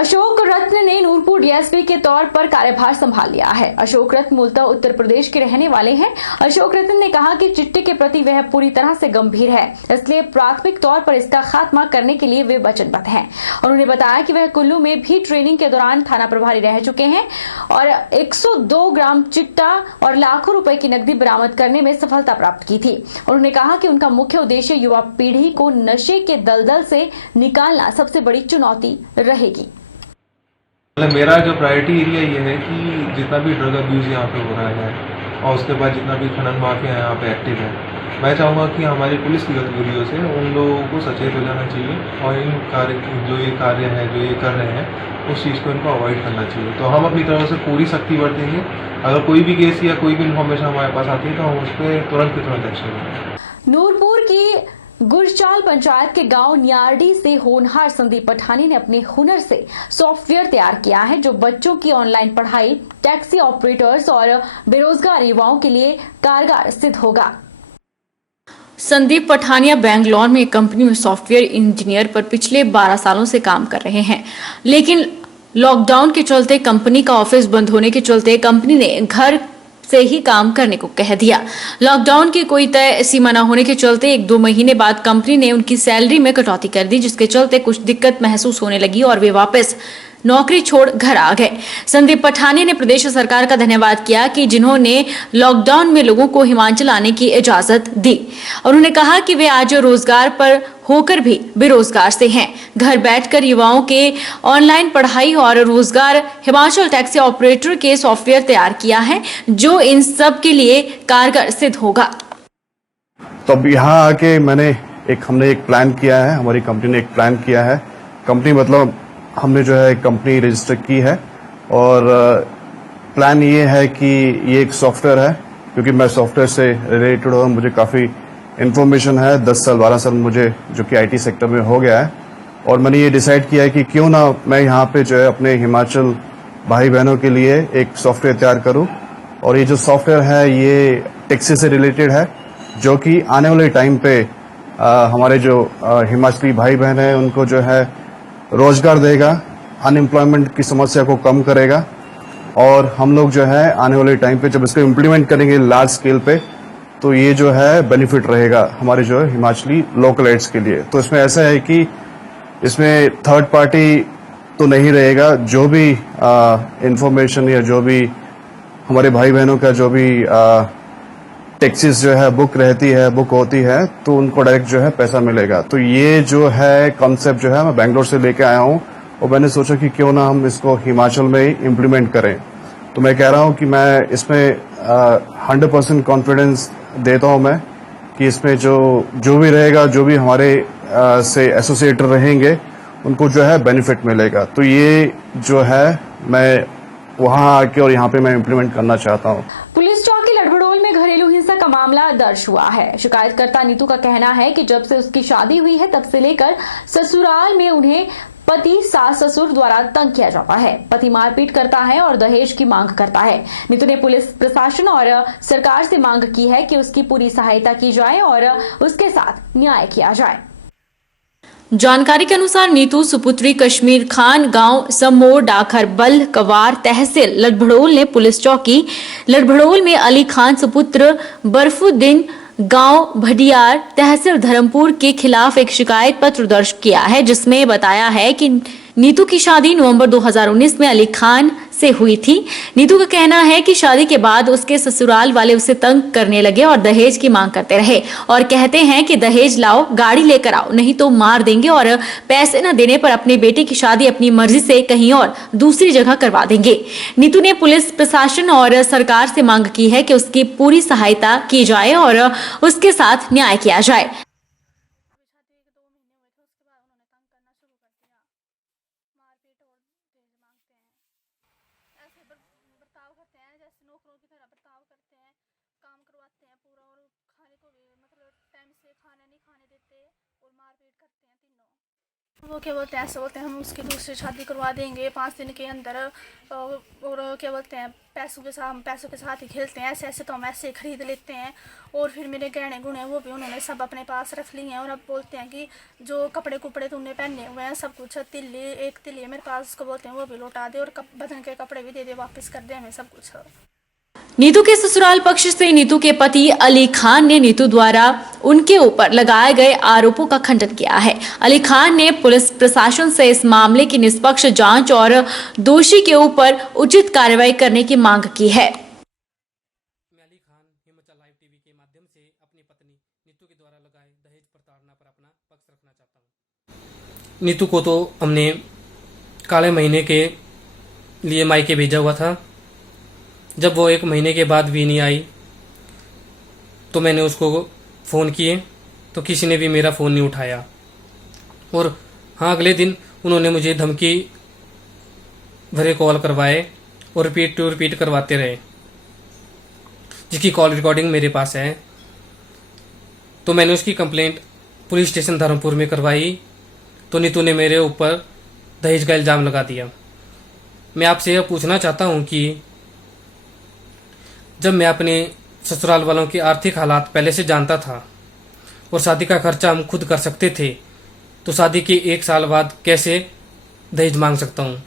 अशोक रत्न ने नूरपुर डीएसपी के तौर पर कार्यभार संभाल लिया है। अशोक रत्न मूलतः उत्तर प्रदेश के रहने वाले हैं। अशोक रत्न ने कहा कि चिट्टे के प्रति वह पूरी तरह से गंभीर है, इसलिए प्राथमिक तौर पर इसका खात्मा करने के लिए वे वचनबद्ध हैं। उन्होंने बताया कि वह कुल्लू में भी ट्रेनिंग के दौरान थाना प्रभारी रह चुके हैं और 102 ग्राम चिट्टा और लाखों रुपए की नकदी बरामद करने में सफलता प्राप्त की थी। उन्होंने कहा कि उनका मुख्य उद्देश्य युवा पीढ़ी को नशे के दलदल से निकालना सबसे बड़ी चुनौती रहेगी। मेरा जो प्रायोरिटी एरिया ये है कि जितना भी ड्रग अब्यूज़ यहाँ पे हो रहा है और उसके बाद जितना भी खनन माफिया यहाँ पे एक्टिव है, मैं चाहूँगा कि हमारी पुलिस की गतिविधियों से उन लोगों को सचेत हो जाना चाहिए और इन जो ये कार्य है जो ये कर रहे हैं उस चीज़ को इनको अवॉइड करना चाहिए। तो हम अपनी तरफ से पूरी सख्ती बरतेंगे। अगर कोई भी केस या कोई भी इन्फॉर्मेशन हमारे पास आती है तो हम उस पर तुरंत के तुरंत एक्शन लेंगे। नूरपुर की गुरचाल पंचायत के गांव न्यारडी से होनहार संदीप पठानी ने अपने हुनर से सॉफ्टवेयर तैयार किया है जो बच्चों की ऑनलाइन पढ़ाई, टैक्सी ऑपरेटर्स और बेरोजगार युवाओं के लिए कारगर सिद्ध होगा। संदीप पठानिया बेंगलोर में एक कंपनी में सॉफ्टवेयर इंजीनियर पर पिछले 12 सालों से काम कर रहे हैं, लेकिन लॉकडाउन के चलते कंपनी का ऑफिस बंद होने के चलते कंपनी ने घर से ही काम करने को कह दिया। लॉकडाउन की कोई तय सीमा न होने के चलते 1-2 महीने बाद कंपनी ने उनकी सैलरी में कटौती कर दी, जिसके चलते कुछ दिक्कत महसूस होने लगी और वे वापस नौकरी छोड़ घर आ गए। संदीप पठानी ने प्रदेश सरकार का धन्यवाद किया कि जिन्होंने लॉकडाउन में लोगों को हिमाचल आने की इजाजत दी। उन्होंने कहा कि वे आज रोजगार पर होकर भी बेरोजगार से हैं। घर बैठकर युवाओं के ऑनलाइन पढ़ाई और रोजगार हिमाचल टैक्सी ऑपरेटर के सॉफ्टवेयर तैयार किया है जो इन सब के लिए कारगर सिद्ध होगा। तो अब यहाँ आके हमने एक प्लान किया है, हमारी कंपनी ने एक प्लान किया है। कंपनी मतलब हमने जो है कंपनी रजिस्टर की है और प्लान ये है कि ये एक सॉफ्टवेयर है, क्योंकि मैं सॉफ्टवेयर से रिलेटेड हूँ, मुझे काफ़ी इन्फॉर्मेशन है। 10 साल 12 साल मुझे जो कि आईटी सेक्टर में हो गया है और मैंने ये डिसाइड किया है कि क्यों ना मैं यहाँ पे जो है अपने हिमाचल भाई बहनों के लिए एक सॉफ्टवेयर तैयार करूँ। और ये जो सॉफ्टवेयर है ये टैक्सी से रिलेटेड है, जो कि आने वाले टाइम पे हमारे जो हिमाचली भाई बहन है उनको जो है रोजगार देगा, अनएम्प्लॉयमेंट की समस्या को कम करेगा और हम लोग जो है आने वाले टाइम पे जब इसको इम्प्लीमेंट करेंगे लार्ज स्केल पे तो ये जो है बेनिफिट रहेगा हमारे जो है हिमाचली लोकल एड्स के लिए। तो इसमें ऐसा है कि इसमें थर्ड पार्टी तो नहीं रहेगा, जो भी इंफॉर्मेशन या जो भी हमारे भाई बहनों का जो भी टैक्सीज जो है बुक होती है तो उनको डायरेक्ट जो है पैसा मिलेगा। तो ये जो है कॉन्सेप्ट जो है मैं बेंगलोर से लेके आया हूँ और मैंने सोचा कि क्यों ना हम इसको हिमाचल में ही इम्प्लीमेंट करें। तो मैं कह रहा हूँ कि मैं इसमें 100% कॉन्फिडेंस देता हूँ मैं कि इसमें जो भी रहेगा, जो भी हमारे से एसोसिएटर रहेंगे उनको जो है बेनिफिट मिलेगा। तो ये जो है मैं वहाँ आके और यहाँ पे मैं इम्प्लीमेंट करना चाहता हूँ। पुलिस चौकी लड़भड़ोल में घरेलू हिंसा का मामला दर्ज हुआ है। शिकायतकर्ता नीतू का कहना है कि जब से उसकी शादी हुई है तब से लेकर ससुराल में उन्हें पति सास ससुर द्वारा तंग किया जाता है। पति मारपीट करता है और दहेज की मांग करता है। नीतू ने पुलिस प्रशासन और सरकार से मांग की है कि उसकी पूरी सहायता की जाए और उसके साथ न्याय किया जाए। जानकारी के अनुसार नीतू सुपुत्री कश्मीर खान गांव समोर डाखर बल कवार तहसील लड़भड़ोल ने पुलिस चौकी लड़भड़ोल में अली खान सुपुत्र बर्फुद्दीन गांव भडियार तहसील धर्मपुर के खिलाफ एक शिकायत पत्र दर्ज किया है, जिसमें बताया है कि नीतू की शादी नवंबर 2019 में अली खान से हुई थी। नीतू का कहना है कि शादी के बाद उसके ससुराल वाले उसे तंग करने लगे और दहेज की मांग करते रहे और कहते हैं कि दहेज लाओ, गाड़ी लेकर आओ, नहीं तो मार देंगे और पैसे न देने पर अपने बेटे की शादी अपनी मर्जी से कहीं और दूसरी जगह करवा देंगे। नीतू ने पुलिस प्रशासन और सरकार से मांग की है कि उसकी पूरी सहायता की जाए और उसके साथ न्याय किया जाए। बर्ताव करते हैं, जैसे नौकरों की तरह बर्ताव करते हैं, काम करवाते हैं पूरा और खाने को भी मतलब टाइम से खाना नहीं खाने देते और मारपीट करते हैं तीनों। वो क्या बोलते हैं, ऐसे बोलते हैं हम उसकी दूसरी शादी करवा देंगे 5 दिन के अंदर और क्या बोलते हैं पैसों के साथ ही खेलते हैं, ऐसे ऐसे तो हम ऐसे खरीद लेते हैं। और फिर मेरे गहने गुणे वो भी उन्होंने सब अपने पास रख लिए हैं। और अब बोलते हैं कि जो कपड़े कुपड़े तुमने पहने हुए हैं सब कुछ, एक तिल्ली है मेरे पास, उसको बोलते हैं वो भी लौटा दे, और बदन के कपड़े भी दे दे, वापस कर दे हमें सब कुछ। नीतू के ससुराल पक्ष से नीतू के पति अली खान ने नीतू द्वारा उनके ऊपर लगाए गए आरोपों का खंडन किया है। अली खान ने पुलिस प्रशासन से इस मामले की निष्पक्ष जांच और दोषी के ऊपर उचित कार्रवाई करने की मांग की है। मैं अली खान हिमाचल लाइव टीवी के माध्यम से अपनी पत्नी नीतू के द्वारा लगाए दहेज प्रताड़ना पर अपना पक्ष रखना चाहता हूँ। नीतू को तो हमने काले महीने के लिए मायके भेजा हुआ था। जब वो 1 महीने के बाद भी नहीं आई तो मैंने उसको फ़ोन किए तो किसी ने भी मेरा फ़ोन नहीं उठाया। और हाँ, अगले दिन उन्होंने मुझे धमकी भरे कॉल करवाए और रिपीट टू रिपीट करवाते रहे, जिसकी कॉल रिकॉर्डिंग मेरे पास है। तो मैंने उसकी कंप्लेंट पुलिस स्टेशन धर्मपुर में करवाई तो नीतू ने मेरे ऊपर दहेज का इल्ज़ाम लगा दिया। मैं आपसे यह पूछना चाहता हूँ कि जब मैं अपने ससुराल वालों के आर्थिक हालात पहले से जानता था और शादी का खर्चा हम खुद कर सकते थे, तो शादी के 1 साल बाद कैसे दहेज मांग सकता हूँ?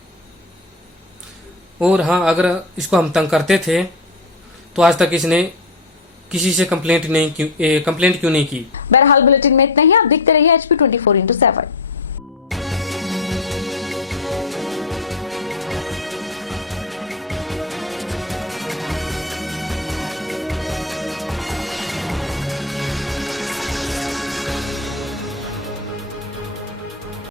और हाँ, अगर इसको हम तंग करते थे तो आज तक इसने किसी से कंप्लेंट क्यों नहीं की? बहरहाल बुलेटिन में इतना ही। आप देखते रहिए HP 24/7।